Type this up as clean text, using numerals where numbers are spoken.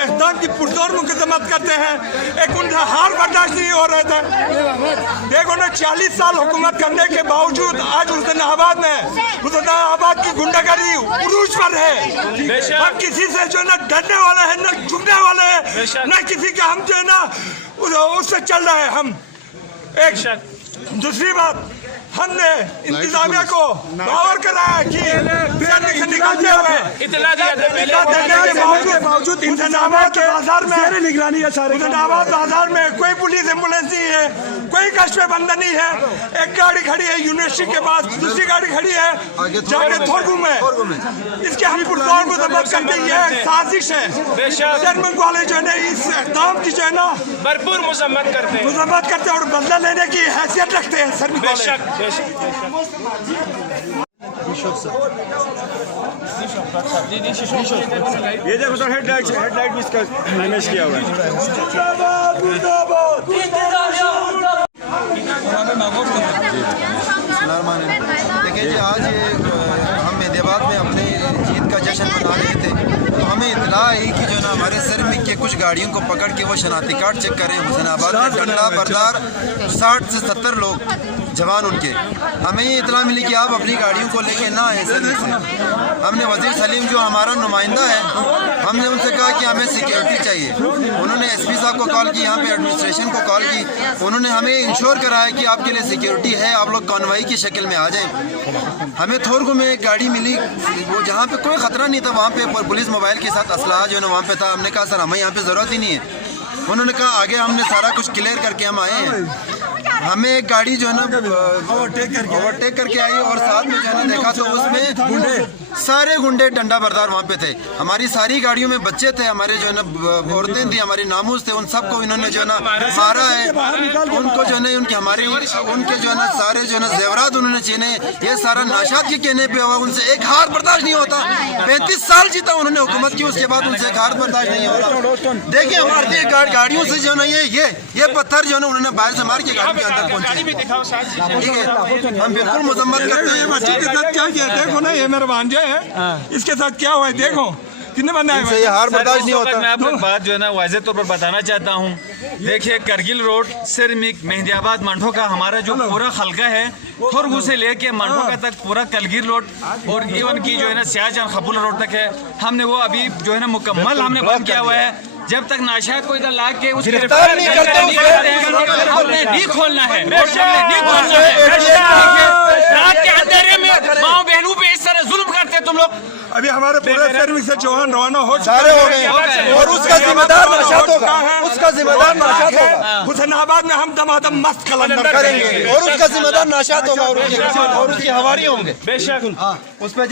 इक़दाम की पुरजोर मुकदमत करते हैं। एक उनका हार बर्दाश्त नहीं हो रहे थे। देखो ना 40 साल हुकूमत करने के बावजूद आज हुसैनाबाद की गुंडागर्दी उरूज पर है। हम किसी से जो है ना डरने वाला है ना झुकने वाले हैं ना किसी का हम जो है ना उससे चल रहे हैं। हम एक दूसरी बात हमने इंतजामिया को पावर कराया कि निकलते हुए इतना देने के बावजूद हुसैनाबाद बाजार में हुसैनाबाद बाजार में कोई पुलिस एम्बुलेंस नहीं है, कोई कश्फ बंद नहीं है। एक गाड़ी खड़ी है यूनिवर्सिटी के पास, दूसरी गाड़ी खड़ी है जाके थोरगू में। इसके हम पुरजोर मुजम्मत करते ये साजिश है। जर्मन वाले जो है ना इस इक़दाम की जो है ना भरपूर मुजम्मत करते हैं और बदला लेने की हैसियत रखते हैं। सर ये देखो सर हेडलाइट भी इसका डैमेज किया हुआ है। देखिए जी आज हम मेहदियाबाद में अपने जीत का जश्न मना रहे थे तो हमें इतला आई कि जो ना हमारे सर में के कुछ गाड़ियों को पकड़ के वो शनाख्ती कार्ड चेक करें। हुसैनाबाद में डंडा बरदार 60 से 70 लोग जवान उनके, हमें ये इतला मिली कि आप अपनी गाड़ियों को लेके ना आए सर से। हमने वजीर सलीम जो हमारा नुमाइंदा है हमने उनसे कहा कि हमें सिक्योरिटी चाहिए। उन्होंने एसपी साहब को कॉल की, यहाँ पे एडमिनिस्ट्रेशन को कॉल की। उन्होंने हमें इंश्योर कराया कि आपके लिए सिक्योरिटी है, आप लोग कॉन्वाई की शक्ल में आ जाएं। हमें थोरगू में एक गाड़ी मिली वो जहाँ पे कोई ख़तरा नहीं था, वहाँ पे पुलिस मोबाइल के साथ असलाह जो है ना वहाँ पे था। हमने कहा सर हमें यहाँ पे ज़रूरत ही नहीं है। उन्होंने कहा आगे हमने सारा कुछ क्लियर करके हम आए हैं। हमें एक गाड़ी जो है ना ओवरटेक करके आई और साथ में जो है ना देखा तो उसमें सारे गुंडे डंडा बरदार वहाँ पे थे। हमारी सारी गाड़ियों में बच्चे थे, हमारे जो है ना औरतें थी, हमारे नामूस थे, उन सबको इन्होंने जो है ना मारा है। उनको जो है ना उनके जो है ना सारे जो है ना जेवरात उन्होंने छीने। ये सारा नाशाद के कहने पे हुआ, उनसे एक हार बर्दाश्त नहीं होता। 35 साल जीता उन्होंने हुकूमत की, उसके बाद उनसे एक हार बर्दाश्त नहीं होता। देखिए हमारे गाड़ियों से जो है ना ये पत्थर जो है ना उन्होंने बाहर से मार के गाड़ी के अंदर पहुंचे। ठीक है हम बिल्कुल मुजम्मत करते हैं। बच्चे के साथ क्या किया देखो ना, ये मेरा भांजा है, इसके साथ क्या हुआ है देखो। कितने बंदे आए? ये हार बर्दाश्त नहीं होता। मैं आपको एक बात जो है ना वाज़ेह तौर पर बताना चाहता हूँ। देखिए करगिल रोड सिरमिक मेहदियाबाद मंठो का हमारा जो पूरा हल्का है थोरगू से लेके मंठो का तक पूरा कलगिर रोड और इवन की जो है ना सियाजन खबुल रोड तक है, हमने वो अभी जो है ना मुकम्मल हमने बंद किया हुआ है। जब तक नाशाद को इधर ला के उसके हमने नहीं खोलना है, रात के अंधेरे में माँ बहनों पे इस तरह जुल्म करते तुम लोग। अभी हमारे पूरे सर्विस से जवान रवाना हो सारे हो गए और उसका जिम्मेदार नाशाद होगा। उसका जिम्मेदार नाशाद होगा। हुसैनाबाद में हम दमादम मस्त कलंदर करेंगे और उसका जिम्मेदार नाशाद होगा और उसके हवारी होंगे। बेशक उस पर